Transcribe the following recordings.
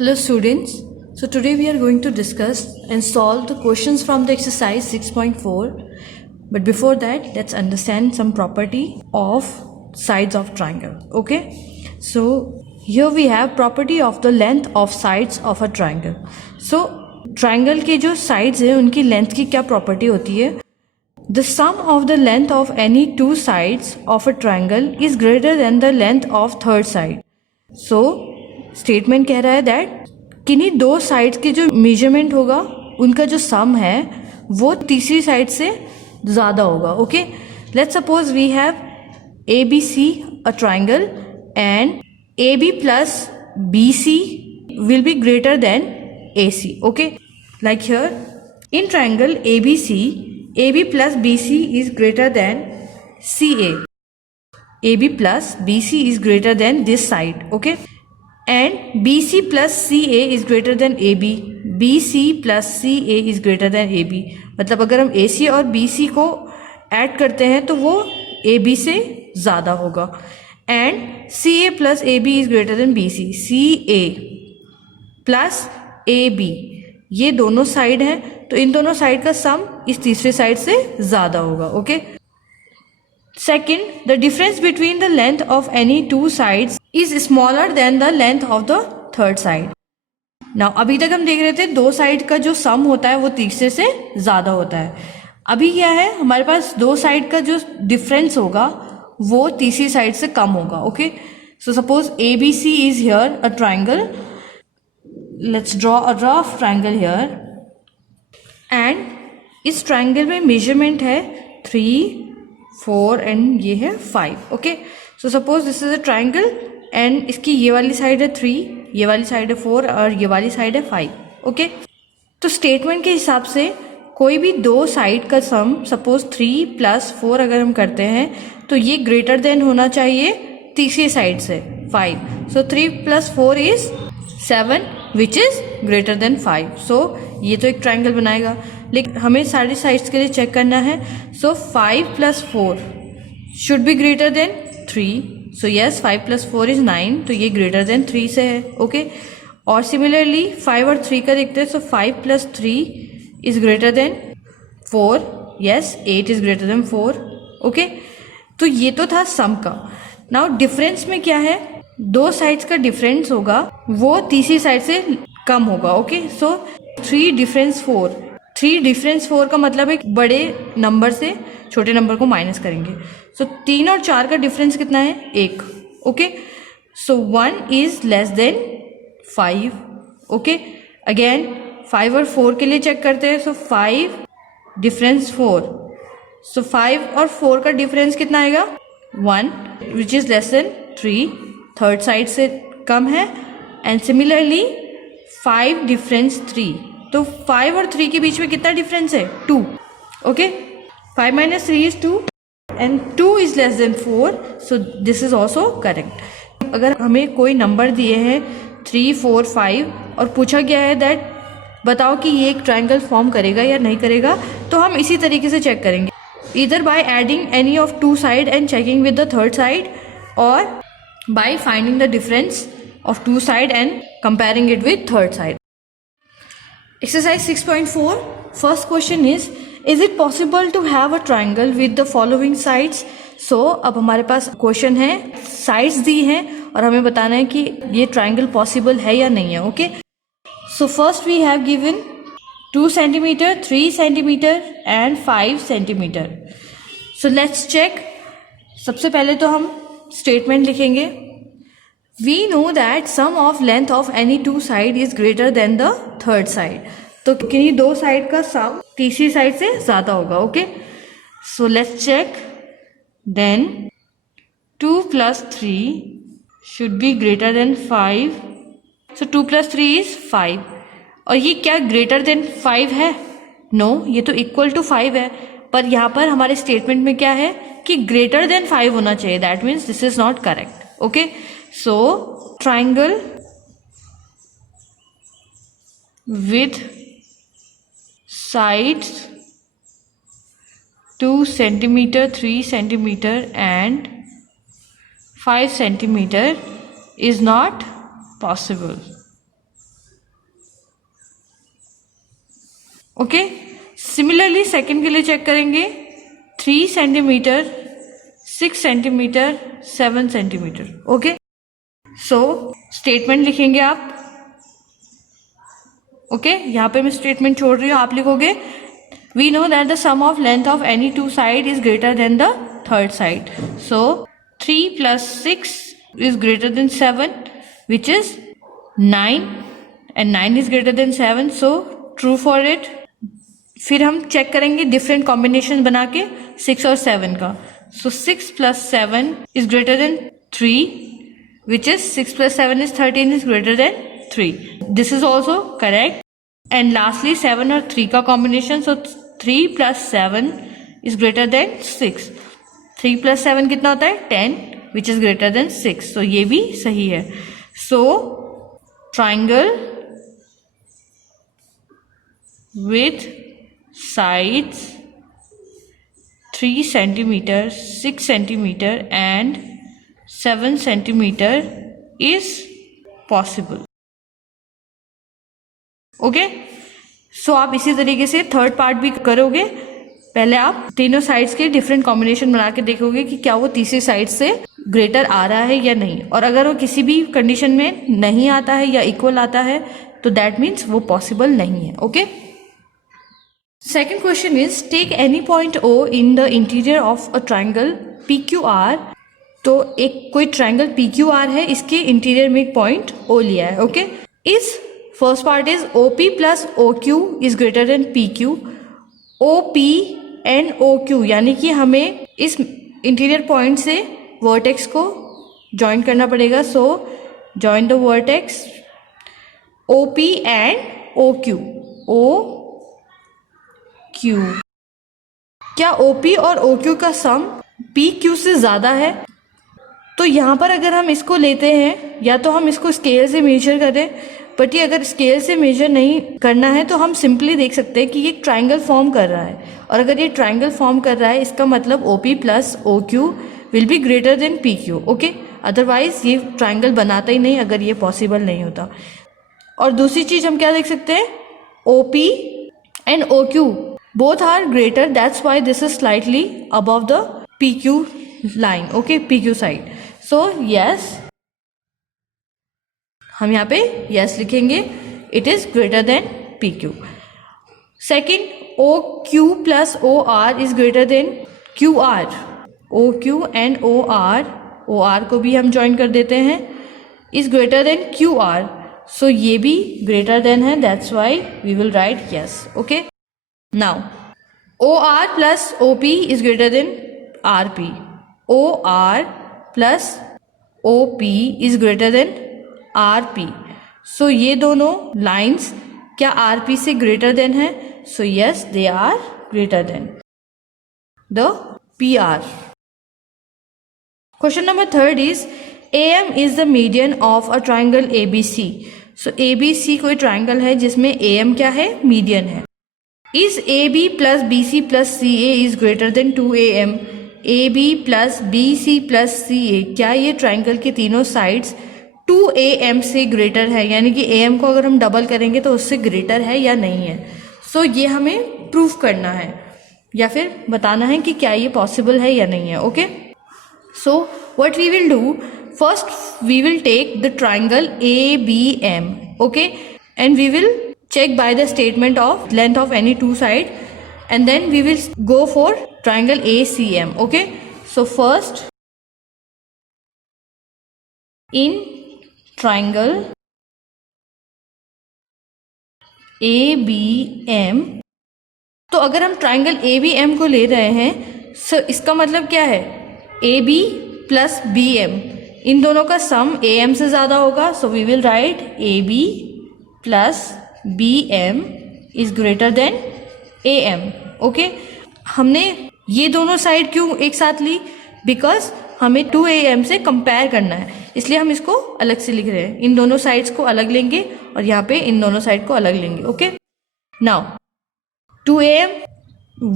Hello students, so today we are going to discuss and solve the questions from the exercise 6.4, but before that let's understand some property of sides of triangle. Okay, so here we have property of the length of sides of a triangle. So triangle के जो sides है उनकी length की क्या property होती है? The sum of the length of any two sides of a triangle is greater than the length of third side. So statement कह रहा है दैट किन्हीं दो साइड्स के जो मेजरमेंट होगा उनका जो सम है वो तीसरी साइड से ज़्यादा होगा. Okay, let's suppose we have A B C a triangle and A B plus B C will be greater than A C. Okay, like here in triangle A B plus B C is greater than C A B plus B C is greater than this side. Okay, and BC plus CA is greater than AB, BC plus CA is greater than AB. मतलब अगर हम AC और BC को add करते हैं तो वो AB से ज़्यादा होगा. and CA plus AB is greater than BC, CA plus AB ये दोनों साइड हैं तो इन दोनों साइड का सम इस तीसरे साइड से ज़्यादा होगा. Okay, Second, the difference between the length of any two sides is smaller than the length of the third side. Now, अभी तक हम देख रहे थे दो साइड का जो सम होता है वो तीसरे से ज़्यादा होता है. अभी क्या है, हमारे पास दो साइड का जो डिफरेंस होगा वो तीसरी साइड से कम होगा. Okay, so suppose A B C is here a triangle. Let's draw a rough triangle here and इस ट्राइंगल में मेजरमेंट है 3, 4 एंड ये है 5. Okay, so suppose this is a triangle and इसकी ये वाली साइड है 3, ये वाली साइड है 4 और ये वाली साइड है 5. ओके, तो स्टेटमेंट के हिसाब से कोई भी दो साइड का सम सपोज 3 प्लस 4 अगर हम करते हैं तो ये ग्रेटर देन होना चाहिए तीसरी साइड से 5. सो 3 plus 4 is 7 which is greater then 5. सो ये तो एक ट्राइंगल बनाएगा, लेकिन हमें सारी साइड्स के लिए चेक करना है. सो 5 plus 4 should be greater then 3. So yes, 5 plus 4 is 9, तो ये ग्रेटर देन 3 से है. ओके, और सिमिलरली 5 और 3 का देखते हैं. सो 5 plus 3 is greater then 4. Yes, 8 is greater then 4. Okay, तो ये तो था सम का. नाउ डिफरेंस में क्या है, दो साइड्स का डिफरेंस होगा वो तीसरी साइड से कम होगा. ओके, सो 3 डिफरेंस 4, 3 डिफरेंस 4 का मतलब एक बड़े नंबर से छोटे नंबर को माइनस करेंगे. सो 3 और 4 का डिफरेंस कितना है, 1. Okay, so 1 is less then 5. Okay, again 5 और 4 के लिए चेक करते हैं. सो 5 डिफरेंस 4, सो 5 और 4 का डिफरेंस कितना आएगा, 1 which is less then 3, third side से कम है. एंड सिमिलरली 5 डिफरेंस 3, तो 5 और 3 के बीच में कितना डिफरेंस है, 2. Okay, 5 minus 3 is 2 and 2 is less than 4, so this is also correct. अगर हमें कोई नंबर दिए हैं 3, 4, 5 और पूछा गया है दैट बताओ कि ये एक ट्राइंगल फॉर्म करेगा या नहीं करेगा, तो हम इसी तरीके से चेक करेंगे, either by adding any of two side and checking with the third side or by finding the difference of two side and comparing it with third side. Exercise 6.4, first question is it possible to have a triangle with the following sides? So अब हमारे पास question है, sides दी हैं और हमें बताना है कि ये ट्राइंगल पॉसिबल है या नहीं है. Okay, so first we have given 2 centimeter, 3 centimeter and 5 centimeter. So let's check. सबसे पहले तो हम स्टेटमेंट लिखेंगे. We know that sum of length of any two side is greater than the third side. तो किन्हीं दो साइड का सम तीसरी साइड से ज़्यादा होगा. Okay, so let's check. Then 2 plus 3 should be greater than 5. So 2 plus 3 is 5. और ये क्या ग्रेटर देन 5 है? नो, ये तो इक्वल टू 5 है, पर यहाँ पर हमारे स्टेटमेंट में क्या है कि ग्रेटर देन 5 होना चाहिए. That means this is not correct. Okay, so triangle with sides 2 centimeter, 3 centimeter and 5 centimeter is not possible. Okay, similarly second के लिए चेक करेंगे 3 centimetre, 6 centimetre, 7 centimetre. Okay, so statement लिखेंगे आप। ओके, यहाँ पे मैं स्टेटमेंट छोड़ रही हूँ, आप लिखोगे we know that the sum of length of any two side is greater than the third side, so 3 + 6 is greater than 7, which is 9, and 9 is greater than 7, so true for it। फिर हम check करेंगे different combination बना के 6 और 7 का, so 6 + 7 is greater than 3, which is 6 + 7 is 13 is greater than 3, this is also correct। and lastly 7 और 3 का combination, so 3 + 7 is greater than 6, 3 + 7 कितना होता है 10, which is greater than 6, so ये भी सही है। so triangle with sides 3 centimeter, 6 centimeter and 7 centimeter is possible। Okay, सो आप इसी तरीके से थर्ड पार्ट भी करोगे। पहले आप तीनों साइड्स के डिफरेंट कॉम्बिनेशन बना के देखोगे कि क्या वो तीसरी साइड से ग्रेटर आ रहा है या नहीं, और अगर वो किसी भी कंडीशन में नहीं आता है या इक्वल आता है तो दैट मीन्स वो पॉसिबल नहीं है। Okay, second question is take any point O in the interior of a triangle PQR। तो एक कोई ट्राइंगल PQR है, इसके इंटीरियर में एक पॉइंट O लिया है। ओके, इस first part is OP + OQ is greater than PQ। OP and OQ यानी कि हमें इस इंटीरियर पॉइंट से वर्टेक्स को ज्वाइन करना पड़ेगा, सो join the vertex OP and OQ। क्या OP और OQ का सम PQ से ज़्यादा है? तो यहाँ पर अगर हम इसको लेते हैं, या तो हम इसको स्केल से मेजर करें, बट ये अगर स्केल से मेजर नहीं करना है तो हम सिंपली देख सकते हैं कि ये ट्राइंगल फॉर्म कर रहा है, और अगर ये ट्राइंगल फॉर्म कर रहा है इसका मतलब OP + OQ will be greater than PQ। Okay, otherwise ये ट्राइंगल बनाता ही नहीं अगर ये पॉसिबल नहीं होता। और दूसरी चीज हम क्या देख सकते हैं, OP and OQ both are greater, that's why this is slightly above the PQ line. Okay, PQ side, so yes, हम यहाँ पे यस लिखेंगे, it is greater than PQ। Second, OQ + OR is greater than QR। OQ and OR को भी हम join कर देते हैं, is greater than QR, so ये भी ग्रेटर देन है, that's why we will write yes. Okay, now OR + OP is greater than RP। OR + OP is greater than RP, so ये दोनों लाइन्स क्या RP से ग्रेटर देन है? So yes, they are greater than the PR। Question number third is AM is the median of a triangle ABC। So ABC कोई triangle है जिसमें AM क्या है, मीडियन है। Is AB + BC + CA is greater than 2AM। AB + BC + CA, क्या ये triangle के तीनों साइड्स 2AM से ग्रेटर है, यानी कि AM को अगर हम डबल करेंगे तो उससे ग्रेटर है या नहीं है। सो ये हमें प्रूफ करना है या फिर बताना है कि क्या ये पॉसिबल है या नहीं है। Okay, so what we will do, first we will take the triangle ABM। Okay, and we will check by the statement of length of any two side, and then we will go for triangle ACM. Okay, so first in triangle ABM, तो अगर हम triangle ABM को ले रहे हैं, so इसका मतलब क्या है, AB + BM, इन दोनों का सम AM से ज़्यादा होगा, so we will write AB + BM is greater then AM। Okay, हमने ये दोनों साइड क्यों एक साथ ली, बिकॉज हमें 2AM से कंपेयर करना है, इसलिए हम इसको अलग से लिख रहे हैं। इन दोनों साइड्स को अलग लेंगे और यहाँ पे इन दोनों साइड को अलग लेंगे। ओके, नाउ 2AM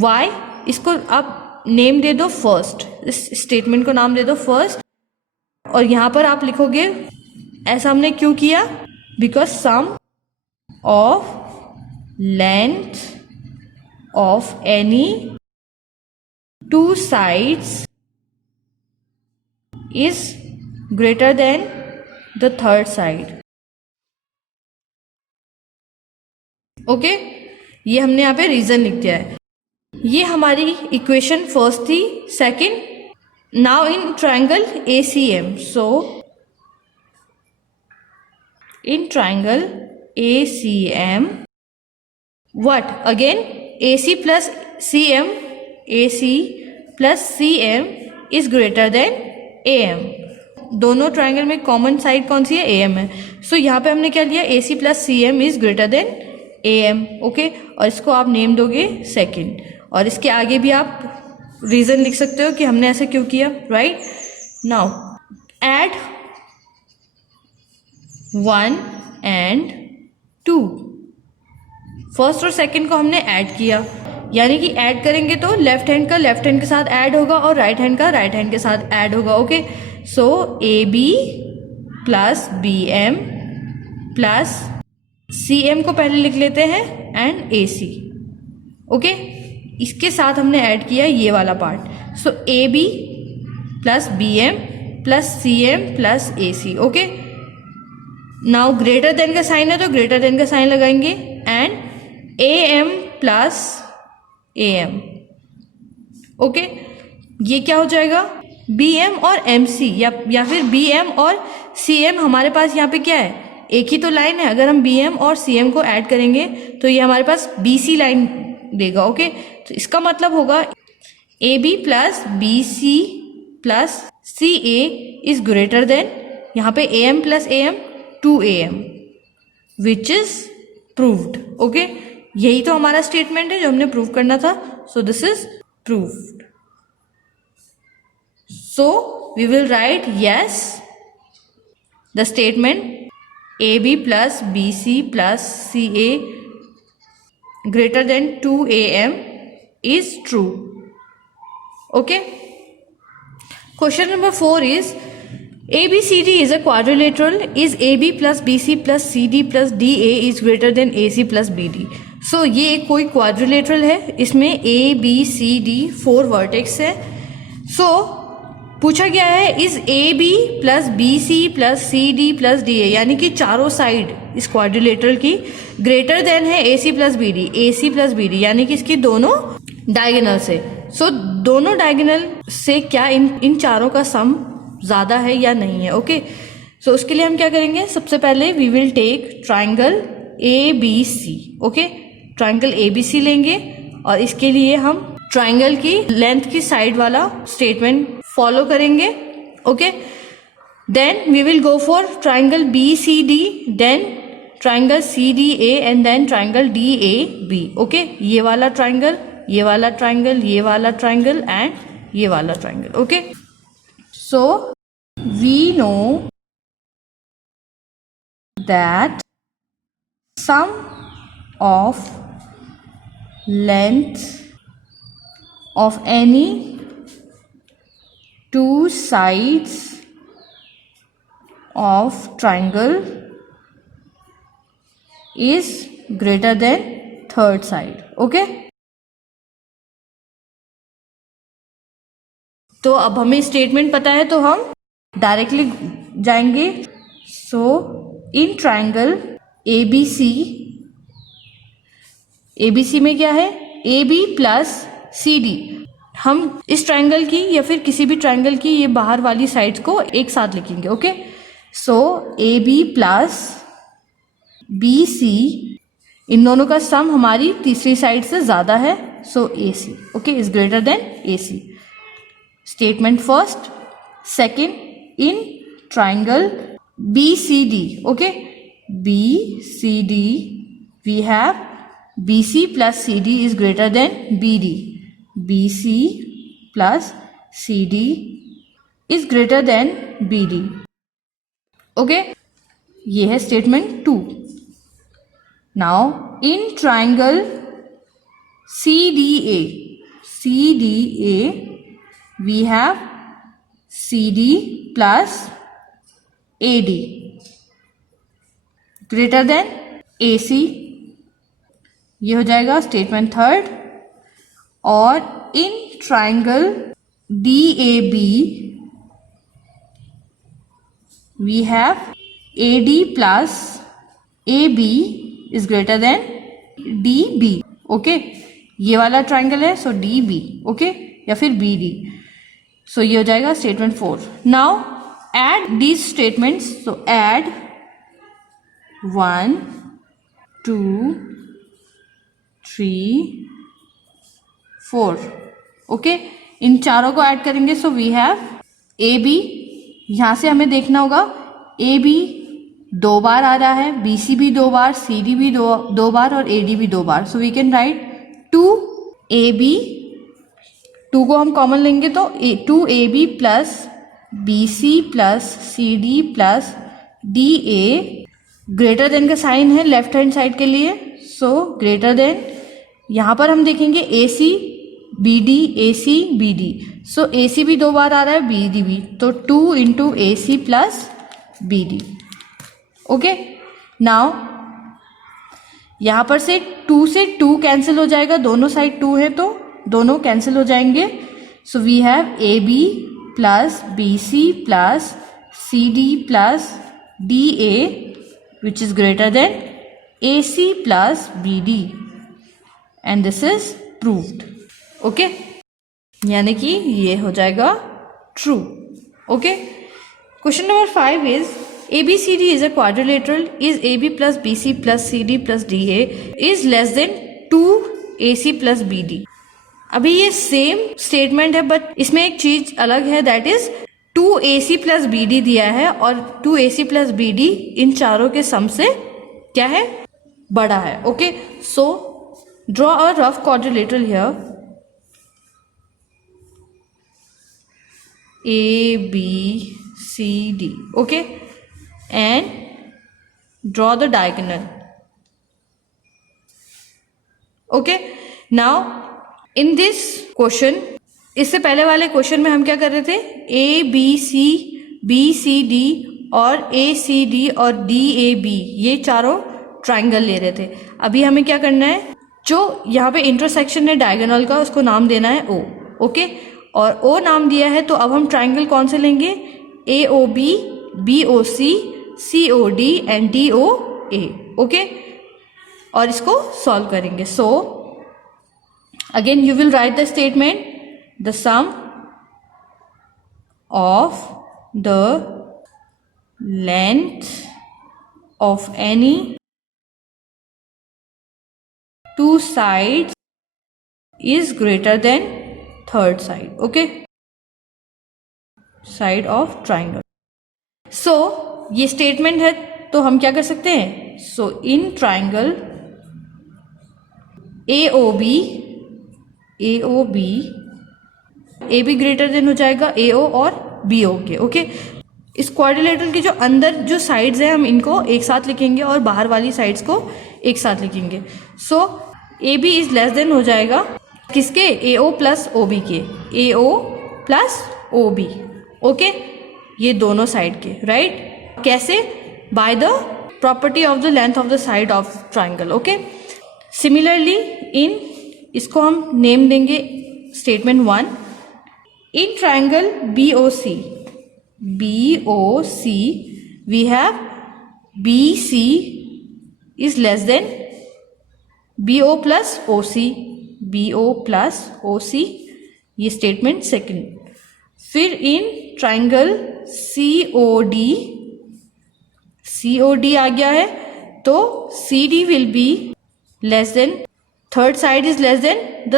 Y, इसको आप नेम दे दो फर्स्ट, इस स्टेटमेंट को नाम दे दो फर्स्ट, और यहाँ पर आप लिखोगे, ऐसा हमने क्यों किया, because sum of length of any two sides is greater than the third side. Okay, ये हमने यहाँ पे रीजन लिख दिया है. ये हमारी इक्वेशन फर्स्ट थी. Second, now in triangle ACM, so in triangle ACM, what again, AC plus CM is greater than AM. दोनों ट्रायंगल में कॉमन साइड कौन सी है? AM है. सो यहाँ पे हमने क्या लिया? AC plus CM is greater than AM. Okay, और इसको आप नेम दोगे सेकंड, और इसके आगे भी आप रीजन लिख सकते हो कि हमने ऐसा क्यों किया. Right, now add 1 and 2. First और सेकंड को हमने ऐड किया, यानी कि ऐड करेंगे तो लेफ्ट हैंड का लेफ्ट हैंड के साथ ऐड होगा और राइट हैंड का राइट हैंड के साथ ऐड होगा. Okay, so AB plus BM plus CM को पहले लिख लेते हैं एंड AC. ओके, इसके साथ हमने ऐड किया ये वाला पार्ट. सो AB plus BM plus CM plus AC. Okay, now greater than का साइन है तो ग्रेटर देन का साइन लगाएंगे and AM plus AM. Okay, ये क्या हो जाएगा? BM और MC या फिर BM और CM. हमारे पास यहाँ पे क्या है? एक ही तो लाइन है. अगर हम BM और CM को ऐड करेंगे तो ये हमारे पास BC लाइन देगा. ओके, तो इसका मतलब होगा AB plus BC plus CA is greater then यहाँ पे AM plus AM 2AM, which is proved. Okay, यही तो हमारा स्टेटमेंट है जो हमने प्रूव करना था. So this is proved. So we will write yes, the statement AB plus BC plus CA greater than 2AM is true. Okay. Question number 4 is ABCD is a quadrilateral. Is AB plus BC plus CD plus DA is greater than AC plus BD? So ये कोई quadrilateral है. इसमें ABCD 4 vertex है. So पूछा गया है is AB plus BC plus CD plus DA, यानी कि चारों साइड इस क्वाड्रिलेटरल की ग्रेटर देन है AC प्लस BD, यानी कि इसकी दोनों डायगोनल से. सो दोनों डायगोनल से क्या इन चारों का सम ज्यादा है या नहीं है. ओके, सो उसके लिए हम क्या करेंगे? सबसे पहले we will take triangle ABC. Okay, triangle ABC लेंगे और इसके लिए हम ट्राइंगल की लेंथ की साइड वाला स्टेटमेंट फॉलो करेंगे. Okay, then we will go for triangle BCD, then triangle CDA and then triangle DAB. Okay, ये वाला ट्राइंगल, ये वाला ट्राइंगल, ये वाला ट्राइंगल एंड ये वाला triangle. Okay, so we know that sum of length of any two sides of triangle is greater than third side. Okay, तो अब हमें स्टेटमेंट पता है तो हम डायरेक्टली जाएंगे. सो इन ट्राइंगल ABC में क्या है? AB plus CD. हम इस ट्राइंगल की या फिर किसी भी ट्राइंगल की ये बाहर वाली साइड्स को एक साथ लिखेंगे. Okay, so AB plus BC, इन दोनों का सम हमारी तीसरी साइड से ज्यादा है. सो AC, okay, is greater than AC. Statement first. Second, in triangle BCD, okay, BCD, we have BC plus CD is greater than BD. BC plus CD is greater than BD. Okay, ये है statement 2. Now in triangle CDA we have CD plus AD greater than AC. ये हो जाएगा statement third. और in triangle DAB we have AD plus AB is greater than DB. Okay, ये वाला triangle है, सो DB. Okay, या फिर BD. सो ये हो जाएगा statement 4. Now add these statements. So add 1 2 3 4. Okay, इन चारों को ऐड करेंगे. So we have AB. यहां से हमें देखना होगा AB 2 बार आ रहा है, BC भी 2 बार, CD भी 2 बार और AD भी 2 बार. So we can write 2AB. 2 को हम कॉमन लेंगे तो 2AB plus BC plus CD plus DA. Greater than का साइन है लेफ्ट हैंड साइड के लिए. सो ग्रेटर देन, यहां पर हम देखेंगे AC BD AC BD. सो AC भी 2 बार आ रहा है, BD भी, तो 2 into AC plus BD. Okay, now यहां पर से 2 से 2 कैंसिल हो जाएगा, दोनों साइड 2 है तो दोनों कैंसिल हो जाएंगे. So we have AB plus BC plus CD plus DA which is greater than AC plus BD and this is proved. Okay, यानी कि ये हो जाएगा true. Okay, question number 5 is ABCD is a quadrilateral. Is AB plus BC plus CD plus DA is less than 2AC plus BD. अभी ये same statement है but इसमें एक चीज अलग है, that is 2AC plus BD दिया है और 2AC प्लस BD इन चारों के सम से क्या है, बड़ा है. Okay, so draw a rough quadrilateral here. ABCD. okay, and draw the diagonal. okay, now in this question, इससे पहले वाले क्वेश्चन में हम क्या कर रहे थे, ABC BCD और ACD और DAB ये चारों ट्राइंगल ले रहे थे. अभी हमें क्या करना है, जो यहाँ पे इंटरसेक्शन है डायगोनल का उसको नाम देना है O. ओके, और O नाम दिया है तो अब हम ट्राइंगल कौन से लेंगे, AOB BOC COD and DOA. Okay, और इसको सॉल्व करेंगे. So again you will write the statement, the sum of the length of any two sides is greater than third side. okay, side of triangle. so ये statement है तो हम क्या कर सकते हैं, so in triangle AOB AB greater than हो जाएगा AO और BO के. ओके, इस क्वाड्रिलेटरल के जो अंदर जो साइड्स हैं हम इनको एक साथ लिखेंगे और बाहर वाली साइड्स को एक साथ लिखेंगे. So AB is less than हो जाएगा किसके, AO प्लस OB के, AO प्लस OB. ओके, ये दोनों साइड के, राइट. कैसे, by the property of the length of the side of triangle. Okay, similarly in इसको हम नेम देंगे statement 1. In triangle BOC we have BC is less than BO plus OC, ये statement second. फिर in triangle COD आ गया है तो CD will be less than, third side is less than the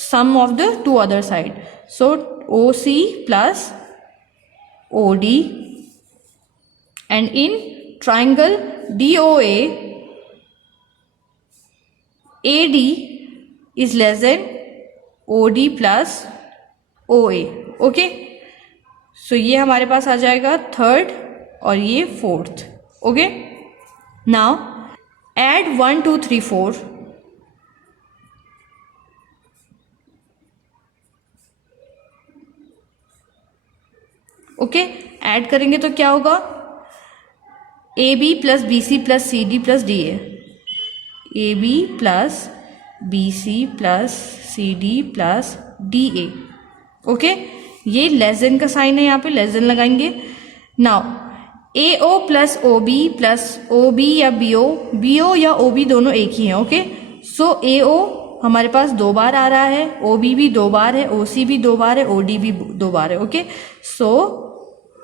sum of the two other side. So OC plus OD. And in triangle DOA AD is less than OD plus OA. Okay, so ये हमारे पास आ जाएगा third और ये fourth. Okay, now add 1 2 3 4. Okay, add करेंगे तो क्या होगा, AB plus BC plus CD plus DA. AB plus BC plus CD plus DA। Okay, ये लेस देन का साइन है, यहाँ पे लेस देन लगाएंगे। Now AO plus OB plus OB या BO या OB दोनों एक ही हैं। ओके, सो AO हमारे पास 2 बार आ रहा है, OB भी 2 बार है, OC भी 2 बार है, OD भी 2 बार है। Okay, so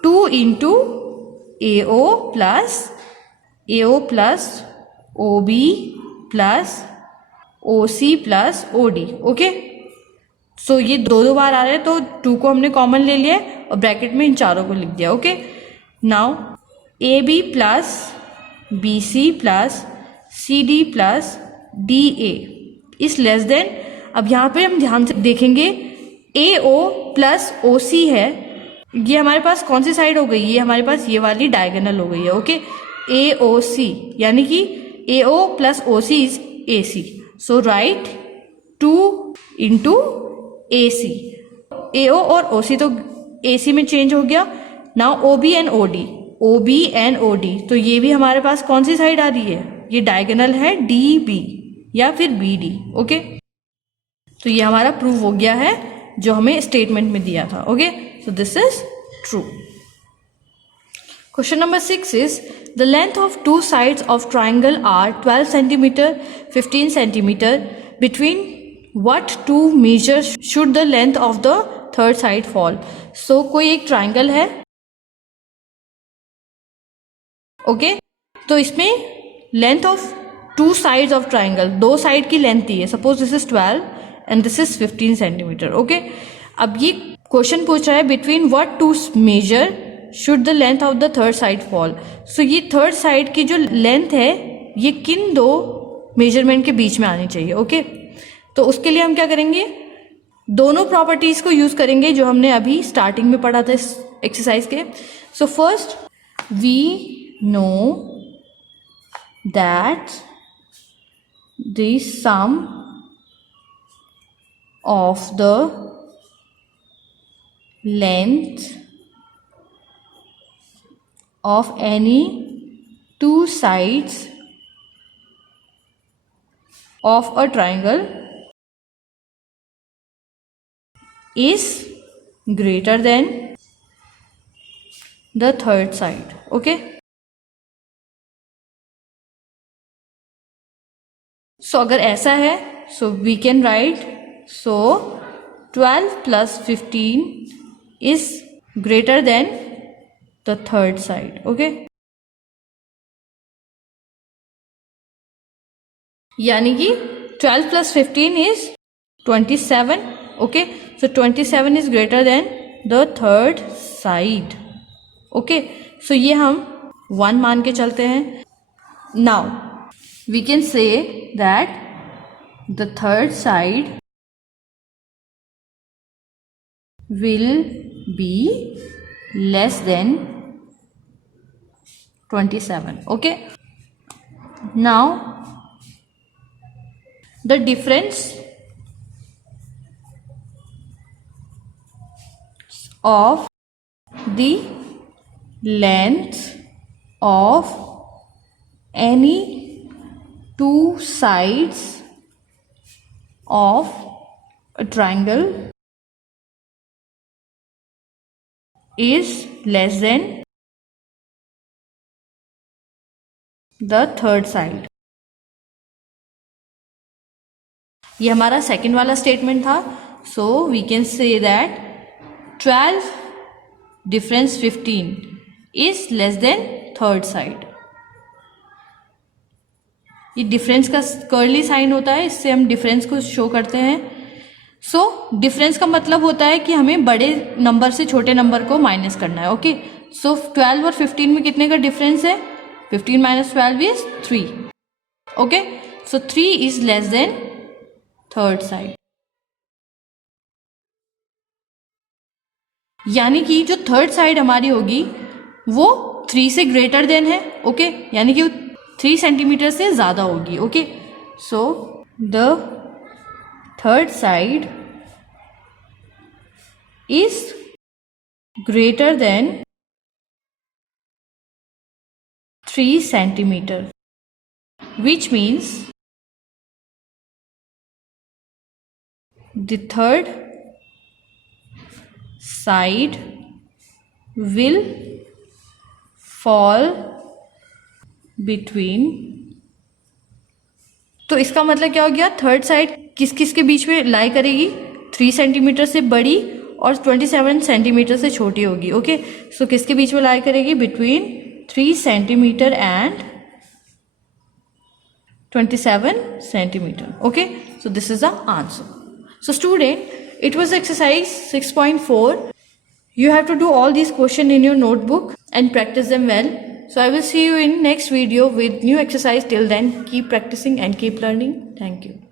2 into AO plus OB plus OC plus OD। Okay, so ये 2 बार आ रहे हैं, तो 2 को हमने कॉमन ले लिया और ब्रैकेट में इन चारों को लिख दिया। Okay, now AB plus BC plus CD plus DA is less then. अब यहाँ पे हम ध्यान से देखेंगे, AO प्लस OC है, ये हमारे पास कौन सी साइड हो गई, ये हमारे पास ये वाली डायगोनल हो गई है। ओके, AOC यानी कि AO plus OC is AC, so right 2 into AC। AO और OC तो AC में चेंज हो गया। नाउ OB एंड OD, तो ये भी हमारे पास कौन सी साइड आ रही है, ये डायगोनल है DB या फिर BD। ओके, तो ये हमारा प्रूव हो गया है जो हमें स्टेटमेंट में दिया था। Okay, so this is true. Question number 6 is the length of two sides of triangle are 12 centimeter, 15 centimeter. Between what two measures should the length of the third side fall? So कोई एक triangle है, okay, तो इसमें length of two sides of triangle, 2 side की length दी है। Suppose this is 12 and this is 15 centimetre. Okay, अब ये क्वेश्चन पूछ रहा है between what two measure should the length of the third side fall. So ये थर्ड साइड की जो लेंथ है ये किन 2 मेजरमेंट के बीच में आनी चाहिए। ओके, तो उसके लिए हम क्या करेंगे, दोनों प्रॉपर्टीज को यूज करेंगे जो हमने अभी स्टार्टिंग में पढ़ा था इस एक्सरसाइज के। So first we know that the sum of the length of any two sides of a triangle is greater than the third side. Okay, so अगर ऐसा है, so we can write, so 12 plus 15 is greater than the third side. Okay, यानी कि 12 plus 15 is 27। Okay, so 27 is greater than the third side. Okay, so ये हम 1 मान के चलते हैं। Now we can say that the third side will be less than 27. Okay, now the difference of the length of any two sides of a triangle is less than the third side। ये हमारा second वाला statement था। So we can say that 12 difference 15 is less than third side. ये difference का curly sign होता है, इससे हम डिफरेंस को शो करते हैं। सो डिफरेंस का मतलब होता है कि हमें बड़े नंबर से छोटे नंबर को माइनस करना है। ओके, सो 12 और 15 में कितने का डिफरेंस है, 15 minus 12 is 3। Okay, so 3 is less than third side, यानी कि जो थर्ड साइड हमारी होगी वो 3 से ग्रेटर देन है। ओके, यानी कि 3 सेंटीमीटर से ज्यादा होगी। Okay, so the third side is greater than 3 centimeter, which means the third side will fall between. तो इसका मतलब क्या हो गया, थर्ड साइड किस किस के बीच में लाई करेगी, 3 सेंटीमीटर से बड़ी और 27 सेंटीमीटर से छोटी होगी. ओके, सो किसके बीच में लाई करेगी, between 3 centimetre and 27 centimeter. Okay, so this is the answer. So student, it was exercise 6.4. You have to do all these questions in your notebook and practice them well. So I will see you in next video with new exercise. Till then, keep practicing and keep learning. Thank you.